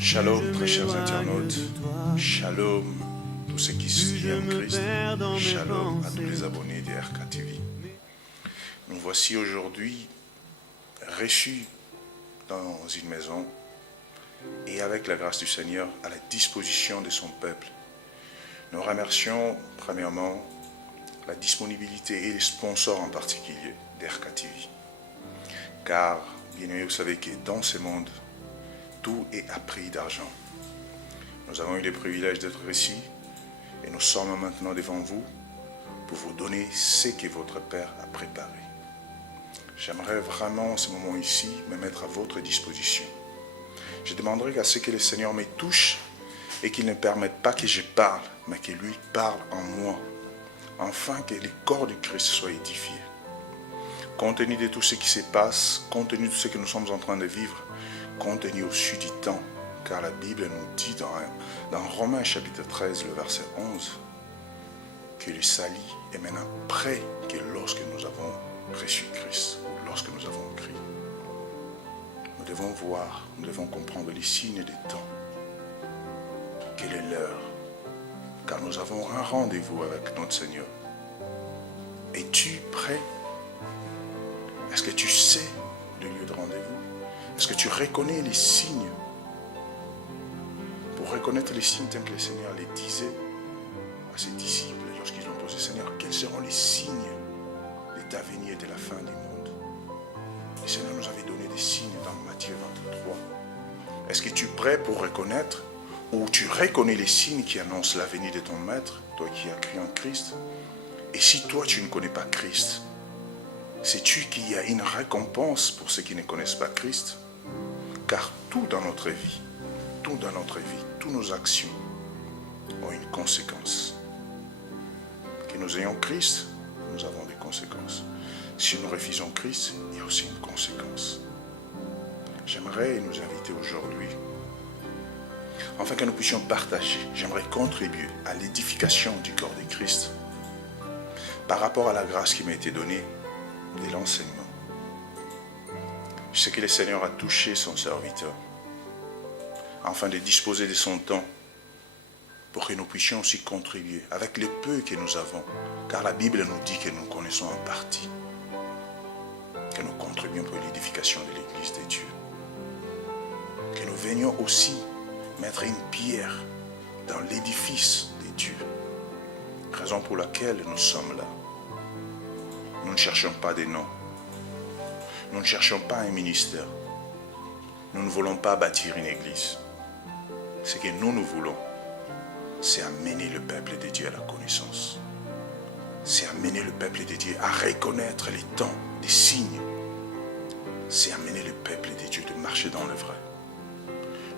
Shalom, très chers internautes. Shalom, tous ceux qui aiment Christ. Shalom à tous les abonnés de RK TV. Nous voici aujourd'hui reçus dans une maison et avec la grâce du Seigneur à la disposition de son peuple. Nous remercions premièrement la disponibilité et les sponsors en particulier d'RK TV. Car, bien aimé, vous savez que dans ce monde, tout est à prix d'argent. Nous avons eu le privilège d'être ici et nous sommes maintenant devant vous pour vous donner ce que votre Père a préparé. J'aimerais vraiment en ce moment ici me mettre à votre disposition. Je demanderai à ce que le Seigneur me touche et qu'il ne permette pas que je parle, mais que lui parle en moi, afin que le corps du Christ soit édifié. Compte tenu de tout ce qui se passe, compte tenu de ce que nous sommes en train de vivre, compte tenu aussi du temps, car la Bible nous dit dans Romains chapitre 13, le verset 11, que le salut est maintenant prêt que lorsque nous avons reçu Christ, ou lorsque nous avons crié. Nous devons voir, nous devons comprendre les signes des temps. Quelle est l'heure? Car nous avons un rendez-vous avec notre Seigneur. Es-tu prêt? Est-ce que tu sais le lieu de rendez-vous? Est-ce que tu reconnais les signes? Pour reconnaître les signes tels que le Seigneur les disait à ses disciples lorsqu'ils ont posé, Seigneur, quels seront les signes de ta venue et de la fin du monde? Le Seigneur nous avait donné des signes dans Matthieu 23. Est-ce que tu es prêt pour reconnaître ou tu reconnais les signes qui annoncent la venue de ton Maître, toi qui as cru en Christ? Et si toi tu ne connais pas Christ, sais-tu qu'il y a une récompense pour ceux qui ne connaissent pas Christ? Car tout dans notre vie, toutes nos actions ont une conséquence. Que nous ayons Christ, nous avons des conséquences. Si nous refusons Christ, il y a aussi une conséquence. J'aimerais nous inviter aujourd'hui, afin que nous puissions partager, j'aimerais contribuer à l'édification du corps de Christ par rapport à la grâce qui m'a été donnée de l'enseignement. Je sais que le Seigneur a touché son serviteur afin de disposer de son temps pour que nous puissions aussi contribuer avec le peu que nous avons, car la Bible nous dit que nous connaissons en partie, que nous contribuons pour l'édification de l'Église de Dieu, que nous venions aussi mettre une pierre dans l'édifice de Dieu, raison pour laquelle nous sommes là. Nous ne cherchons pas des noms. Nous ne cherchons pas un ministère. Nous ne voulons pas bâtir une église. Ce que nous voulons, c'est amener le peuple de Dieu à la connaissance. C'est amener le peuple de Dieu à reconnaître les temps, les signes. C'est amener le peuple de Dieu de marcher dans le vrai.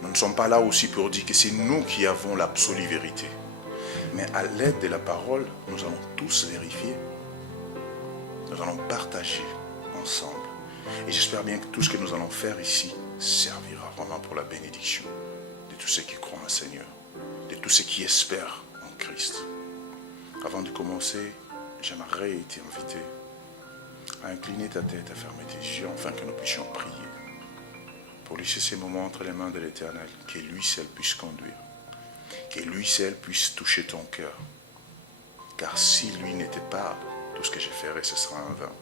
Nous ne sommes pas là aussi pour dire que c'est nous qui avons l'absolue vérité. Mais à l'aide de la parole, nous allons tous vérifier. Nous allons partager ensemble. Et j'espère bien que tout ce que nous allons faire ici servira vraiment pour la bénédiction de tous ceux qui croient en Seigneur, de tous ceux qui espèrent en Christ. Avant de commencer, j'aimerais t'inviter à incliner ta tête, à fermer tes yeux, afin que nous puissions prier pour laisser ces moments entre les mains de l'Éternel, que lui seul puisse conduire, que lui seul puisse toucher ton cœur. Car si lui n'était pas, tout ce que je ferai, ce sera en vain.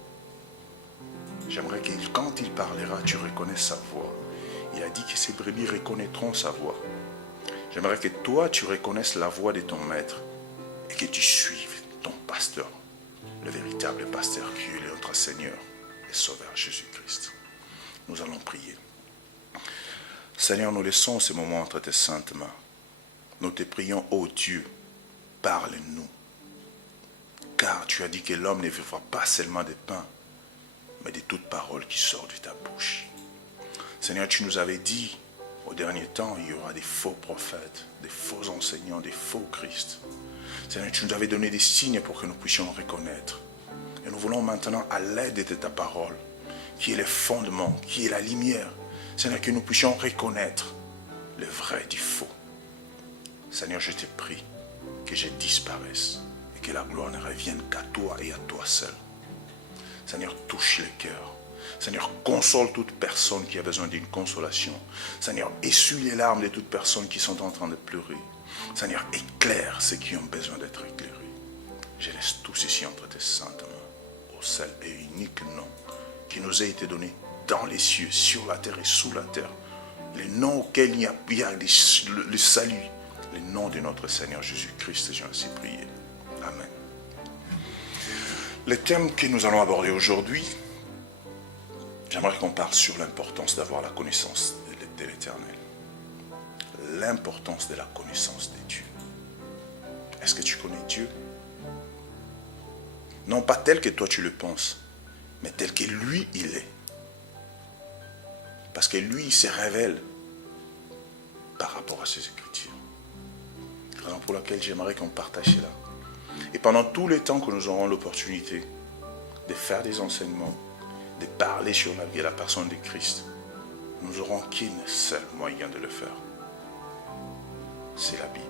J'aimerais que quand il parlera, tu reconnaisses sa voix. Il a dit que ces brebis reconnaîtront sa voix. J'aimerais que toi, tu reconnaisses la voix de ton maître et que tu suives ton pasteur, le véritable pasteur qui est notre Seigneur et Sauveur Jésus-Christ. Nous allons prier. Seigneur, nous laissons ce moment entre tes saintes mains. Nous te prions, ô Dieu, parle-nous. Car tu as dit que l'homme ne vivra pas seulement de pain, mais de toute parole qui sort de ta bouche. Seigneur, tu nous avais dit, au dernier temps, il y aura des faux prophètes, des faux enseignants, des faux Christ. Seigneur, tu nous avais donné des signes pour que nous puissions reconnaître. Et nous voulons maintenant, à l'aide de ta parole, qui est le fondement, qui est la lumière, Seigneur, que nous puissions reconnaître le vrai du faux. Seigneur, je te prie que je disparaisse. Que la gloire ne revienne qu'à toi et à toi seul. Seigneur, touche les cœurs. Seigneur, console toute personne qui a besoin d'une consolation. Seigneur, essuie les larmes de toute personne qui sont en train de pleurer. Seigneur, éclaire ceux qui ont besoin d'être éclairés. Je laisse tous ici entre tes saintes mains, au seul et unique nom qui nous a été donné dans les cieux, sur la terre et sous la terre. Le nom auquel il y a le salut, le nom de notre Seigneur Jésus-Christ, j'ai ainsi prié. Amen. Le thème que nous allons aborder aujourd'hui, j'aimerais qu'on parle sur l'importance d'avoir la connaissance de l'Éternel. L'importance de la connaissance de Dieu. Est-ce que tu connais Dieu? Non pas tel que toi tu le penses, mais tel que lui il est. Parce que lui il se révèle par rapport à ses Écritures. Raison pour laquelle j'aimerais qu'on partage cela. Et pendant tout le temps que nous aurons l'opportunité de faire des enseignements, de parler sur la vie et la personne de Christ, nous n'aurons qu'un seul moyen de le faire. C'est la Bible.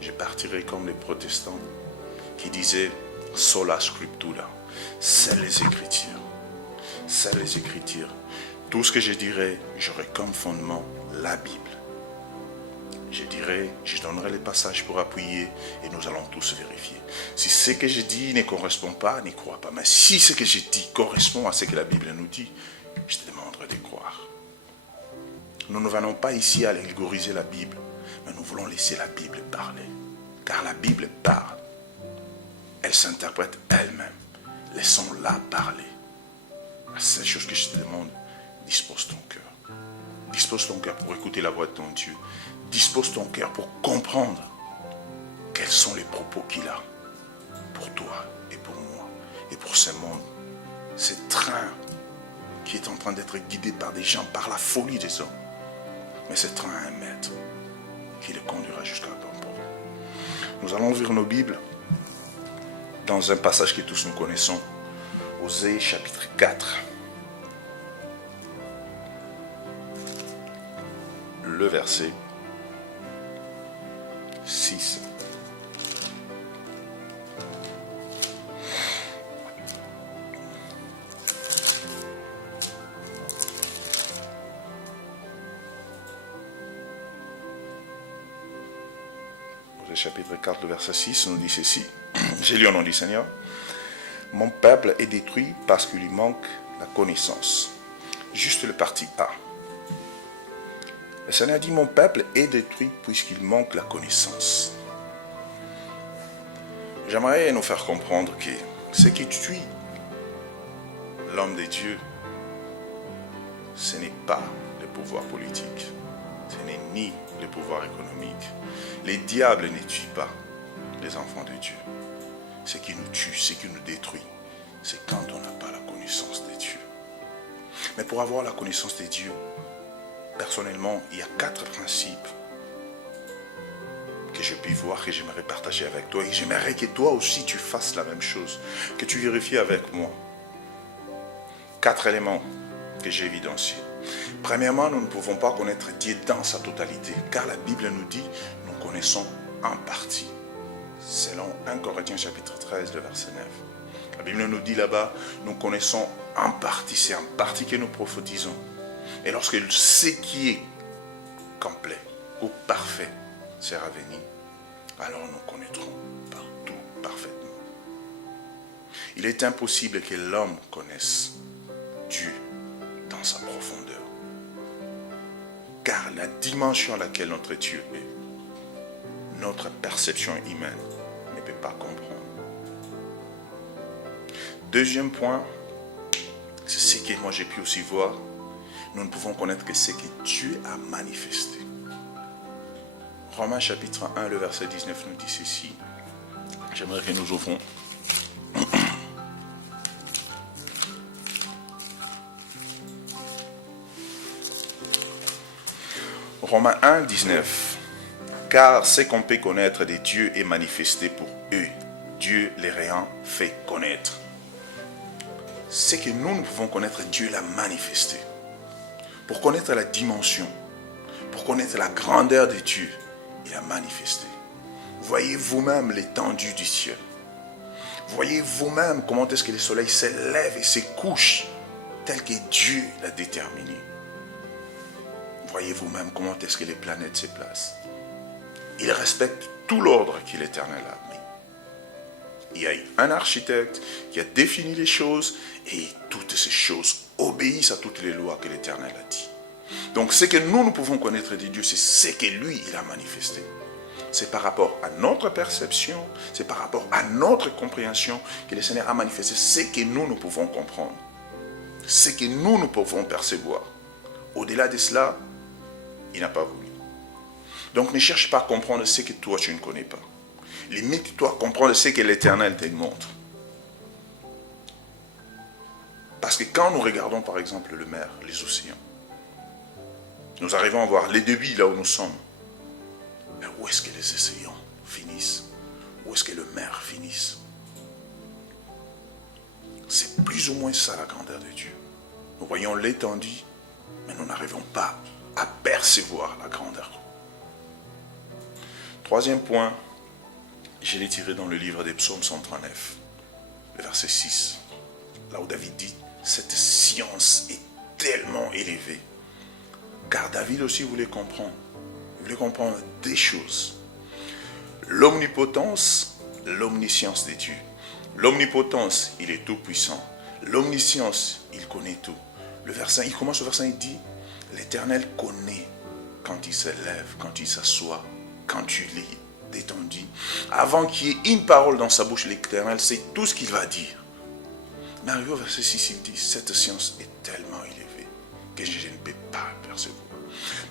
Je partirai comme les protestants qui disaient sola scriptura, c'est les Écritures. C'est les Écritures. Tout ce que je dirai, j'aurai comme fondement la Bible. Je donnerai les passages pour appuyer et nous allons tous vérifier. Si ce que je dis ne correspond pas, n'y crois pas. Mais si ce que je dis correspond à ce que la Bible nous dit, je te demanderai de croire. Nous ne venons pas ici à allégoriser la Bible, mais nous voulons laisser la Bible parler. Car la Bible parle. Elle s'interprète elle-même. Laissons-la parler. La seule chose que je te demande, dispose ton cœur. Dispose ton cœur pour écouter la voix de ton Dieu. Dispose ton cœur pour comprendre quels sont les propos qu'il a pour toi et pour moi et pour ce monde. Ce train qui est en train d'être guidé par des gens, par la folie des hommes. Mais ce train a un maître qui le conduira jusqu'à la bonne porte. Nous allons ouvrir nos Bibles dans un passage que tous nous connaissons. Osée chapitre 4. Le verset 6. Au chapitre 4, le verset 6, nous dit ceci. J'ai lu au nom du Seigneur. Mon peuple est détruit parce qu'il lui manque la connaissance. Juste le parti A. Le Seigneur dit, mon peuple est détruit puisqu'il manque la connaissance. J'aimerais nous faire comprendre que ce qui tue l'homme de Dieu, ce n'est pas le pouvoir politique, ce n'est ni le pouvoir économique. Les diables ne tuent pas les enfants de Dieu. Ce qui nous tue, ce qui nous détruit, c'est quand on n'a pas la connaissance de Dieu. Mais pour avoir la connaissance de Dieu, personnellement, il y a 4 principes que je puis voir, que j'aimerais partager avec toi. Et j'aimerais que toi aussi tu fasses la même chose, que tu vérifies avec moi. 4 éléments que j'ai évidenciés. Premièrement, nous ne pouvons pas connaître Dieu dans sa totalité, car la Bible nous dit, nous connaissons en partie. Selon 1 Corinthiens chapitre 13, le verset 9. La Bible nous dit là-bas, nous connaissons en partie, c'est en partie que nous prophétisons. Et lorsque ce qui est complet ou parfait sera venu, alors nous connaîtrons partout parfaitement. Il est impossible que l'homme connaisse Dieu dans sa profondeur. Car la dimension à laquelle notre Dieu est, notre perception humaine ne peut pas comprendre. Deuxième point, c'est ce que moi j'ai pu aussi voir. Nous ne pouvons connaître que ce que Dieu a manifesté. Romains chapitre 1, le verset 19 nous dit ceci. J'aimerais que nous ouvrons. Romains 1, 19. Car ce qu'on peut connaître de Dieu est manifesté pour eux. Dieu les ayant fait connaître. Ce que nous pouvons connaître, Dieu l'a manifesté. Pour connaître la dimension, pour connaître la grandeur de Dieu, il a manifesté. Voyez vous-même l'étendue du ciel. Voyez vous-même comment est-ce que le soleil se lève et se couche tel que Dieu l'a déterminé. Voyez vous-même comment est-ce que les planètes se placent. Il respecte tout l'ordre que l'Éternel a mis. Il y a un architecte qui a défini les choses et toutes ces choses obéissent à toutes les lois que l'Éternel a dit. Donc ce que nous pouvons connaître de Dieu, c'est ce que lui, il a manifesté. C'est par rapport à notre perception, c'est par rapport à notre compréhension que le Seigneur a manifesté ce que nous pouvons comprendre, ce que nous pouvons percevoir. Au-delà de cela, il n'a pas voulu. Donc ne cherche pas à comprendre ce que toi tu ne connais pas. Limite-toi à comprendre ce que l'Éternel te montre. Parce que quand nous regardons par exemple le mer, les océans, nous arrivons à voir les débits là où nous sommes. Mais où est-ce que les océans finissent? Où est-ce que le mer finisse? C'est plus ou moins ça la grandeur de Dieu. Nous voyons l'étendue, mais nous n'arrivons pas à percevoir la grandeur. Troisième point, je l'ai tiré dans le livre des Psaumes 139, le verset 6, là où David dit, cette science est tellement élevée. Car David aussi voulait comprendre. Il voulait comprendre des choses. L'omnipotence, l'omniscience de Dieu. L'omnipotence, il est tout puissant. L'omniscience, il connaît tout. Il commence le verset, il dit, l'Éternel connaît quand il se lève, quand il s'assoit, quand tu lis, détendu. Avant qu'il y ait une parole dans sa bouche, l'Éternel sait tout ce qu'il va dire. Mais arrivé au verset 6, il dit, cette science est tellement élevée que je ne peux pas le percevoir.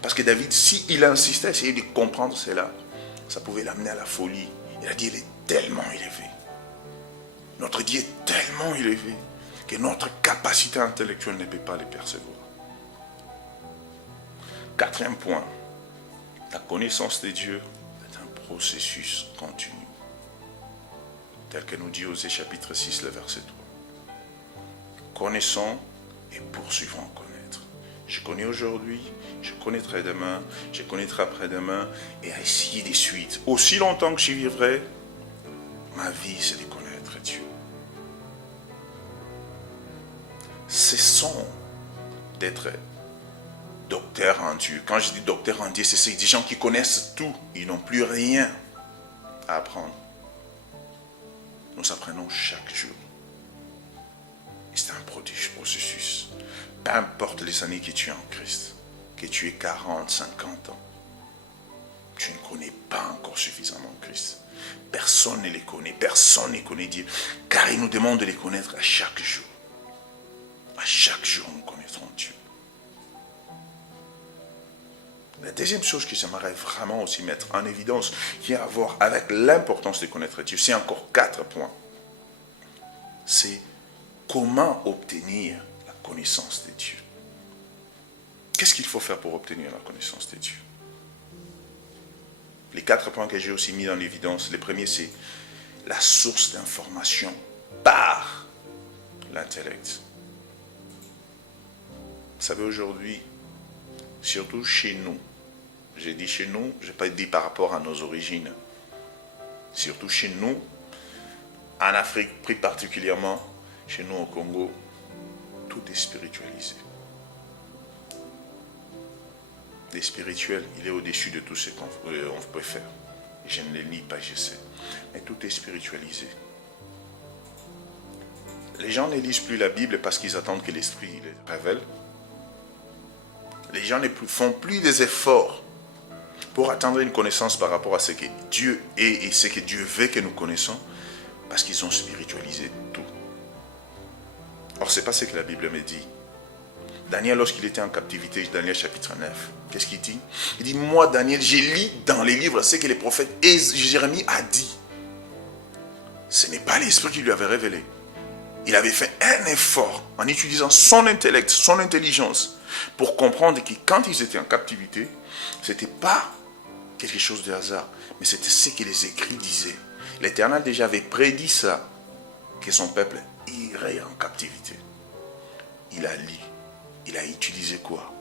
Parce que David, s'il insistait à essayer de comprendre cela, ça pouvait l'amener à la folie. Il a dit, il est tellement élevé. Notre Dieu est tellement élevé que notre capacité intellectuelle ne peut pas le percevoir. Quatrième point, la connaissance de Dieu est un processus continu. Tel que nous dit Osée chapitre 6, le verset 3. Connaissons et poursuivons à connaître. Je connais aujourd'hui, je connaîtrai demain, je connaîtrai après-demain, et ainsi de suite. Aussi longtemps que j'y vivrai, ma vie c'est de connaître Dieu. Cessons d'être docteurs en Dieu. Quand je dis docteurs en Dieu, c'est des gens qui connaissent tout, ils n'ont plus rien à apprendre. Nous apprenons chaque jour. Et c'est un processus. Peu importe les années que tu es en Christ, que tu aies 40, 50 ans, tu ne connais pas encore suffisamment Christ. Personne ne les connaît, personne ne connaît Dieu, car il nous demande de les connaître à chaque jour. À chaque jour, nous connaîtrons Dieu. La deuxième chose que j'aimerais vraiment aussi mettre en évidence, qui a à voir avec l'importance de connaître Dieu, c'est encore 4 points. C'est comment obtenir la connaissance de Dieu. Qu'est-ce qu'il faut faire pour obtenir la connaissance de Dieu? Les 4 points que j'ai aussi mis en évidence, le premier c'est la source d'information par l'intellect. Vous savez aujourd'hui, surtout chez nous, j'ai dit chez nous, je n'ai pas dit par rapport à nos origines, surtout chez nous, en Afrique plus particulièrement, chez nous au Congo, tout est spiritualisé. Le spirituel, il est au-dessus de tout ce qu'on peut faire. Je ne le lis pas, je sais. Mais tout est spiritualisé. Les gens ne lisent plus la Bible parce qu'ils attendent que l'Esprit les révèle. Les gens ne font plus des efforts pour attendre une connaissance par rapport à ce que Dieu est et ce que Dieu veut que nous connaissons, parce qu'ils ont spiritualisé tout. Or, ce n'est pas ce que la Bible me dit. Daniel, lorsqu'il était en captivité, Daniel chapitre 9, qu'est-ce qu'il dit? Il dit, moi, Daniel, j'ai lu dans les livres ce que les prophètes et Jérémie a dit. Ce n'est pas l'Esprit qui lui avait révélé. Il avait fait un effort en utilisant son intellect, son intelligence, pour comprendre que quand ils étaient en captivité, ce n'était pas quelque chose de hasard, mais c'était ce que les écrits disaient. L'Éternel déjà avait prédit ça, que son peuple irait en captivité. Il a lu, il a utilisé quoi?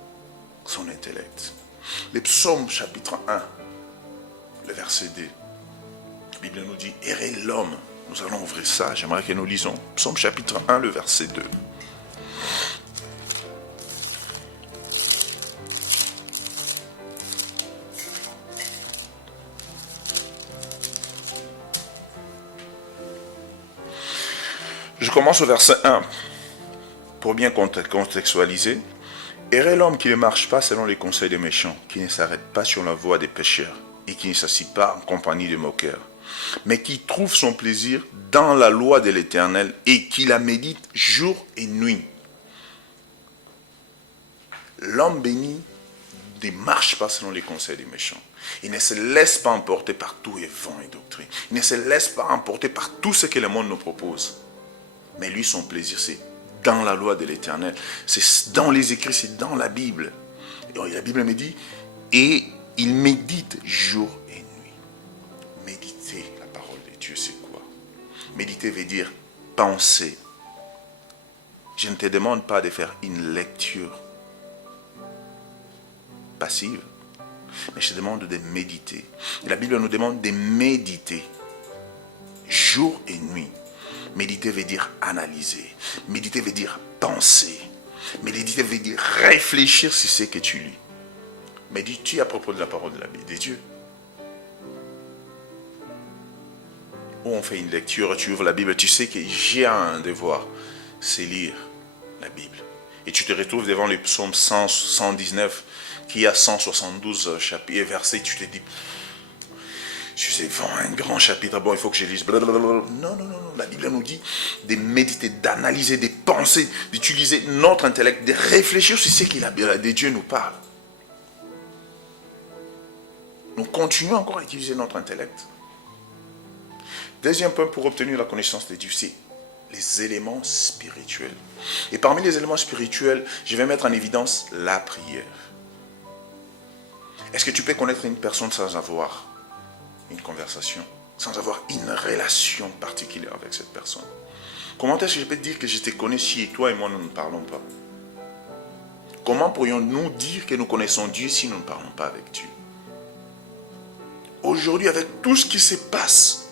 Son intellect. Le psaume chapitre 1, le verset 2, la Bible nous dit, errait l'homme Nous allons ouvrir ça. J'aimerais que nous lisons Psaume chapitre 1, le verset 2. Je commence au verset 1 pour bien contextualiser. Heureux l'homme qui ne marche pas selon les conseils des méchants, qui ne s'arrête pas sur la voie des pécheurs et qui ne s'assied pas en compagnie des moqueurs, mais qui trouve son plaisir dans la loi de l'Éternel et qui la médite jour et nuit. L'homme béni ne marche pas selon les conseils des méchants. Il ne se laisse pas emporter par tout et vent et doctrine. Il ne se laisse pas emporter par tout ce que le monde nous propose. Mais lui, son plaisir, c'est dans la loi de l'Éternel. C'est dans les écrits, c'est dans la Bible. Et la Bible me dit, et il médite jour et nuit. Méditer la parole de Dieu, c'est quoi? Méditer veut dire penser. Je ne te demande pas de faire une lecture passive, mais je te demande de méditer. Et la Bible nous demande de méditer jour et nuit. Méditer veut dire analyser. Méditer veut dire penser. Méditer veut dire réfléchir sur ce que tu lis. Médite-tu à propos de la parole de la Bible, de Dieu. Ou on fait une lecture, tu ouvres la Bible, tu sais que j'ai un devoir, c'est lire la Bible. Et tu te retrouves devant le psaume 119, qui a 172 chapitres et versets, tu te dis... Je sais, un grand chapitre, bon, il faut que je lise. Blablabla. Non. La Bible nous dit de méditer, d'analyser, de penser, d'utiliser notre intellect, de réfléchir sur ce que Dieu nous parle. Nous continuons encore à utiliser notre intellect. Deuxième point pour obtenir la connaissance de Dieu, c'est les éléments spirituels. Et parmi les éléments spirituels, je vais mettre en évidence la prière. Est-ce que tu peux connaître une personne sans avoir une conversation, sans avoir une relation particulière avec cette personne? Comment est-ce que je peux te dire que je te connais si toi et moi nous ne parlons pas? Comment pourrions-nous dire que nous connaissons Dieu si nous ne parlons pas avec Dieu? Aujourd'hui, avec tout ce qui se passe,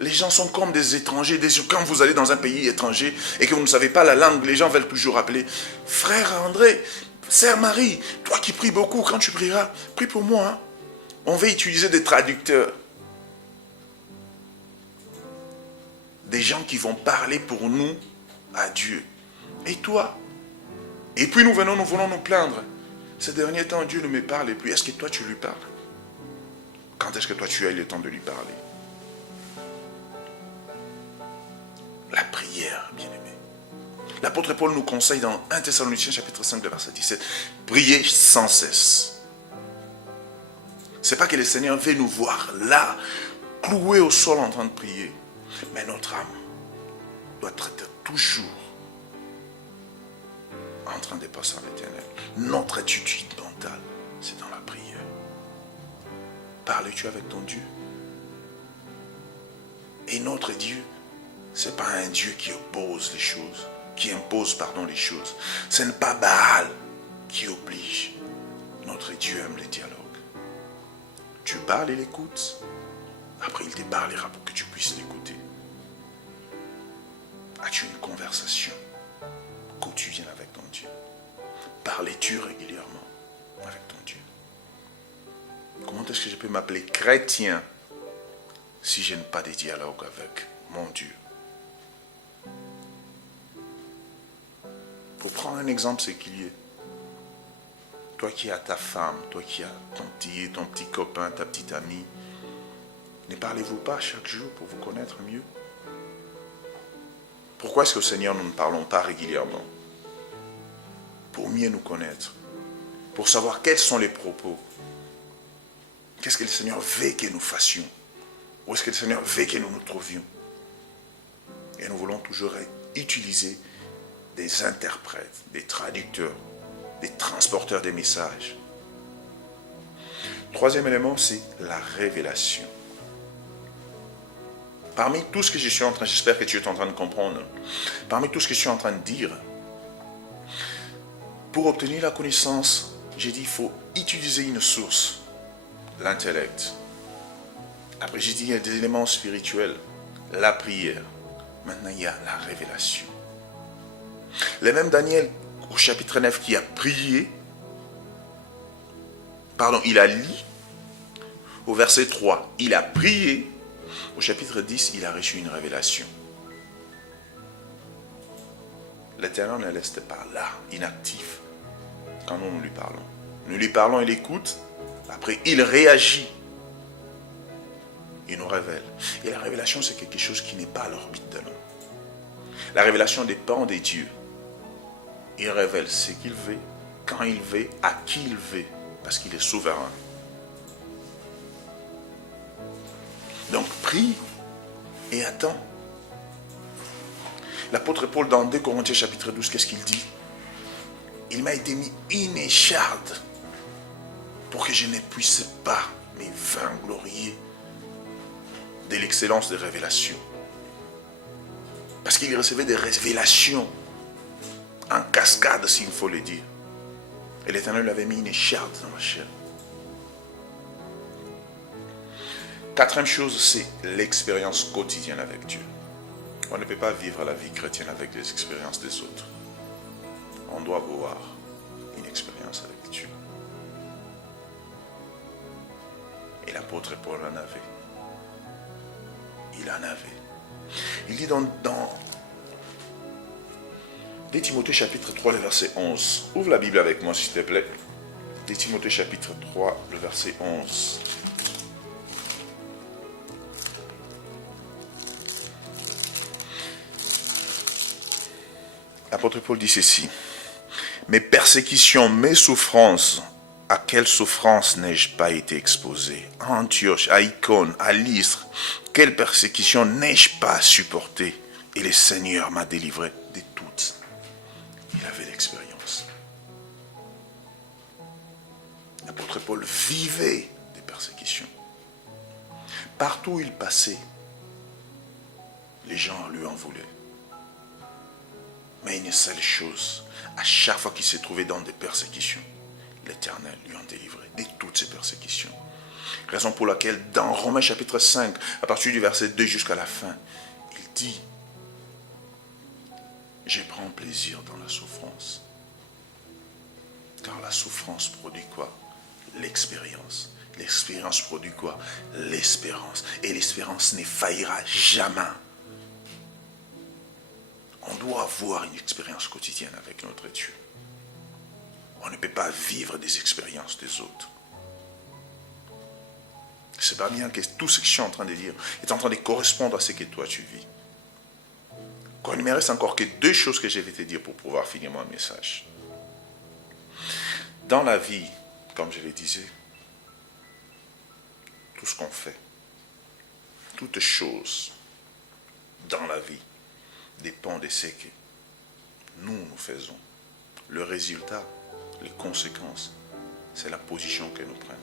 les gens sont comme des étrangers. Quand vous allez dans un pays étranger et que vous ne savez pas la langue, les gens veulent toujours appeler frère André, sœur Marie, toi qui pries beaucoup, quand tu prieras, prie pour moi, hein. On va utiliser des traducteurs. Des gens qui vont parler pour nous à Dieu. Et toi? Et puis nous venons nous plaindre. Ces derniers temps, Dieu ne me parle plus. Est-ce que toi tu lui parles? Quand est-ce que toi tu as eu le temps de lui parler? La prière, bien-aimé. L'apôtre Paul nous conseille dans 1 Thessaloniciens chapitre 5, verset 17. Priez sans cesse. Ce n'est pas que le Seigneur veut nous voir là, cloués au sol en train de prier. Mais notre âme doit être toujours en train de passer à l'Éternel. Notre attitude mentale, c'est dans la prière. Parles-tu avec ton Dieu? Et notre Dieu, ce n'est pas un Dieu qui oppose les choses, qui impose, les choses. Ce n'est pas Baal qui oblige. Notre Dieu aime le dialogue. Tu parles, il écoute. Après, il te parlera pour que tu puisses l'écouter. As-tu une conversation quotidienne avec ton Dieu? Parles-tu régulièrement avec ton Dieu? Comment est-ce que je peux m'appeler chrétien si je n'ai pas de dialogue avec mon Dieu? Pour prendre un exemple séculier, toi qui as ta femme, toi qui as ton petit copain, ta petite amie, ne parlez-vous pas chaque jour pour vous connaître mieux? Pourquoi est-ce que, Seigneur, nous ne parlons pas régulièrement? Pour mieux nous connaître, pour savoir quels sont les propos. Qu'est-ce que le Seigneur veut que nous fassions? Où est-ce que le Seigneur veut que nous nous trouvions? Et nous voulons toujours utiliser des interprètes, des traducteurs, des transporteurs des messages. Troisième élément, c'est la révélation. Parmi tout ce que je suis en train, j'espère que tu es en train de comprendre, parmi tout ce que je suis en train de dire, pour obtenir la connaissance, j'ai dit, il faut utiliser une source, l'intellect. Après, j'ai dit, il y a des éléments spirituels. la prière. Maintenant, il y a la révélation. Le même Daniel, au chapitre 9, qui a prié, il a lu, au verset 3, il a prié, au chapitre 10, il a reçu une révélation. L'Éternel ne reste pas là, inactif, quand nous lui parlons. Nous lui parlons, il écoute, après il réagit. Il nous révèle. Et la révélation, c'est quelque chose qui n'est pas à l'orbite de l'homme. La révélation dépend des dieux. Il révèle ce qu'il veut, quand il veut, à qui il veut, parce qu'il est souverain. Donc, prie et attends. L'apôtre Paul, dans 2 Corinthiens chapitre 12, qu'est-ce qu'il dit? Il m'a été mis une écharde pour que je ne puisse pas me vanglorier de l'excellence des révélations. Parce qu'il recevait des révélations en cascade, s'il faut le dire. Et l'Éternel lui avait mis une écharde dans la chair. Quatrième chose, c'est l'expérience quotidienne avec Dieu. On ne peut pas vivre la vie chrétienne avec les expériences des autres. On doit avoir une expérience avec Dieu. Et l'apôtre Paul en avait. Il en avait. Il dit dans 2 Timothée chapitre 3, le verset 11. Ouvre la Bible avec moi, s'il te plaît. 2 Timothée chapitre 3, le verset 11. L'apôtre Paul dit ceci. Mes persécutions, mes souffrances, à quelle souffrance n'ai-je pas été exposé? À Antioche, à Icône, à Lystre, quelle persécution n'ai-je pas supporté? Et le Seigneur m'a délivré de toutes. Il avait l'expérience. L'apôtre Paul vivait des persécutions. Partout où il passait, les gens lui en voulaient. Mais une seule chose, à chaque fois qu'il s'est trouvé dans des persécutions, l'Éternel lui en délivrait de toutes ces persécutions. Raison pour laquelle, dans Romains chapitre 5, à partir du verset 2 jusqu'à la fin, il dit, je prends plaisir dans la souffrance. Car la souffrance produit quoi? L'expérience. L'expérience produit quoi? L'espérance. Et l'espérance ne faillira jamais. On doit avoir une expérience quotidienne avec notre Dieu. On ne peut pas vivre des expériences des autres. C'est pas bien que tout ce que je suis en train de dire est en train de correspondre à ce que toi tu vis. Quand il me reste encore que 2 choses que je vais te dire pour pouvoir finir mon message. Dans la vie, comme je le disais, tout ce qu'on fait, toute chose dans la vie dépend de ce que nous faisons. Le résultat, les conséquences, c'est la position que nous prenons.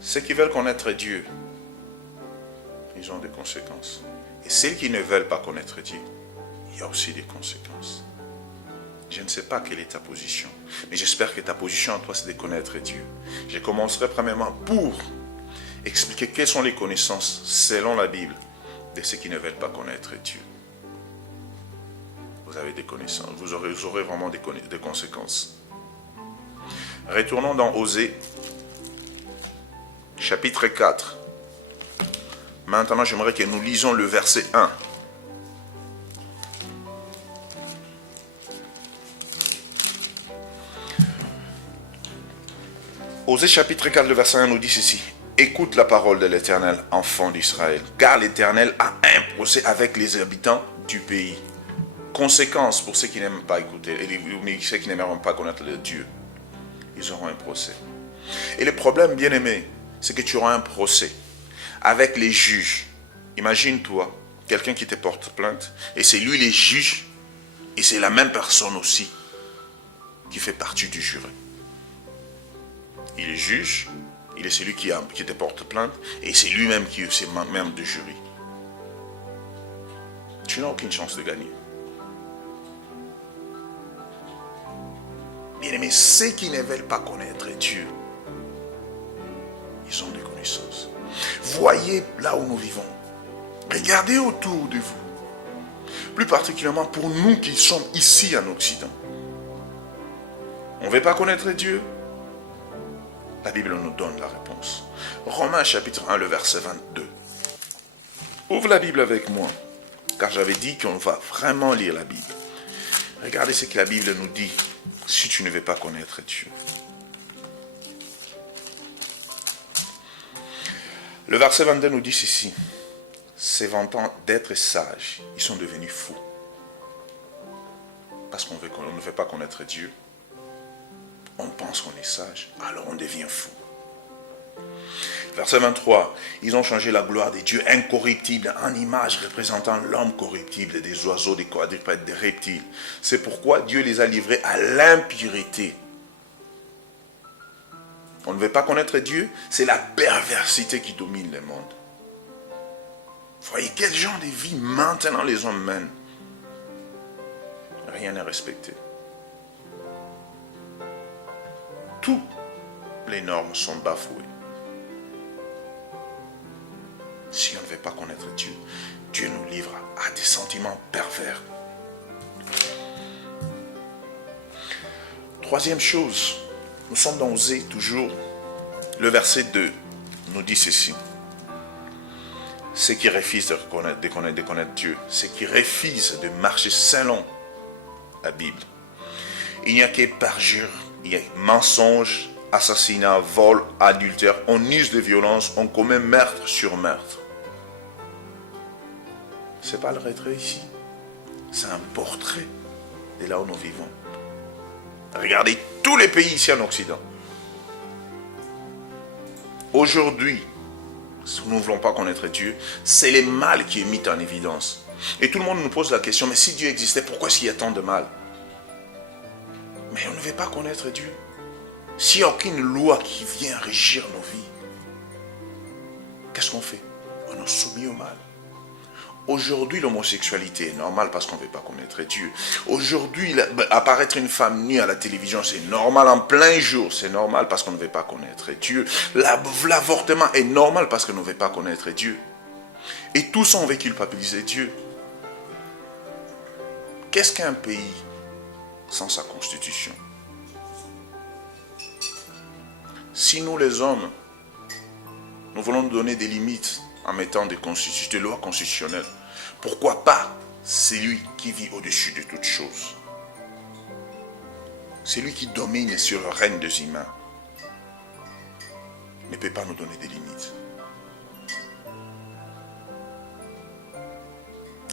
Ceux qui veulent connaître Dieu, ils ont des conséquences. Et ceux qui ne veulent pas connaître Dieu, il y a aussi des conséquences. Je ne sais pas quelle est ta position, mais j'espère que ta position en toi, c'est de connaître Dieu. Je commencerai premièrement pour expliquer quelles sont les connaissances, selon la Bible, de ceux qui ne veulent pas connaître Dieu. Vous avez des connaissances, vous aurez vraiment des conséquences. Retournons dans Osée, chapitre 4. Maintenant, j'aimerais que nous lisons le verset 1. Osée chapitre 4, le verset 1 nous dit ceci. Écoute la parole de l'Éternel, enfant d'Israël, car l'Éternel a un procès avec les habitants du pays. Conséquence pour ceux qui n'aiment pas écouter, et ceux qui n'aimeront pas connaître le Dieu. Ils auront un procès. Et le problème, bien aimé, c'est que tu auras un procès avec les juges. Imagine-toi, quelqu'un qui te porte plainte, et c'est lui les juges, et c'est la même personne aussi qui fait partie du jury. Il est juge, il est celui qui te porte plainte, et c'est lui-même qui est membre du jury. Tu n'as aucune chance de gagner. Bien aimé, ceux qui ne veulent pas connaître Dieu, ils ont des connaissances. Voyez là où nous vivons. Regardez autour de vous. Plus particulièrement pour nous qui sommes ici en Occident. On ne veut pas connaître Dieu? La Bible nous donne la réponse. Romains chapitre 1, le verset 22. Ouvre la Bible avec moi, car j'avais dit qu'on va vraiment lire la Bible. Regardez ce que la Bible nous dit si tu ne veux pas connaître Dieu. Le verset 22 nous dit ceci. Se vantant d'être sages, ils sont devenus fous. Parce qu'on ne veut pas connaître Dieu. On pense qu'on est sage, alors on devient fou. Verset 23. Ils ont changé la gloire des dieux incorruptibles en image représentant l'homme corruptible, des oiseaux, des quadrupèdes, des reptiles. C'est pourquoi Dieu les a livrés à l'impureté. On ne veut pas connaître Dieu, c'est la perversité qui domine le monde. Voyez quel genre de vie maintenant les hommes mènent. Rien n'est respecté. Toutes les normes sont bafouées. Si on ne veut pas connaître Dieu, Dieu nous livre à des sentiments pervers. Troisième chose, nous sommes dans Osée toujours. Le verset 2 nous dit ceci. Ceux qui refusent de connaître Dieu, ceux qui refusent de marcher selon la Bible. Il n'y a que parjure, il y a mensonge, assassinat, vol, adultère, on use de violence, on commet meurtre sur meurtre. Ce n'est pas le retrait ici. C'est un portrait de là où nous vivons. Regardez tous les pays ici en Occident. Aujourd'hui, si nous ne voulons pas connaître Dieu, c'est le mal qui est mis en évidence. Et tout le monde nous pose la question, mais si Dieu existait, pourquoi est-ce qu'il y a tant de mal? Mais on ne veut pas connaître Dieu. S'il n'y a aucune loi qui vient régir nos vies, qu'est-ce qu'on fait? On nous soumet au mal. Aujourd'hui, l'homosexualité est normale parce qu'on ne veut pas connaître Dieu. Aujourd'hui, apparaître une femme nue à la télévision, c'est normal en plein jour. C'est normal parce qu'on ne veut pas connaître Dieu. L'avortement est normal parce qu'on ne veut pas connaître Dieu. Et tous on veut culpabiliser Dieu. Qu'est-ce qu'un pays sans sa constitution? Si nous les hommes, nous voulons nous donner des limites en mettant des lois constitutionnelles, pourquoi pas celui qui vit au-dessus de toutes choses? Celui qui domine sur le règne des humains ne peut pas nous donner des limites.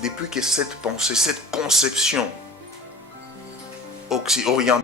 Depuis que cette pensée, cette conception orientale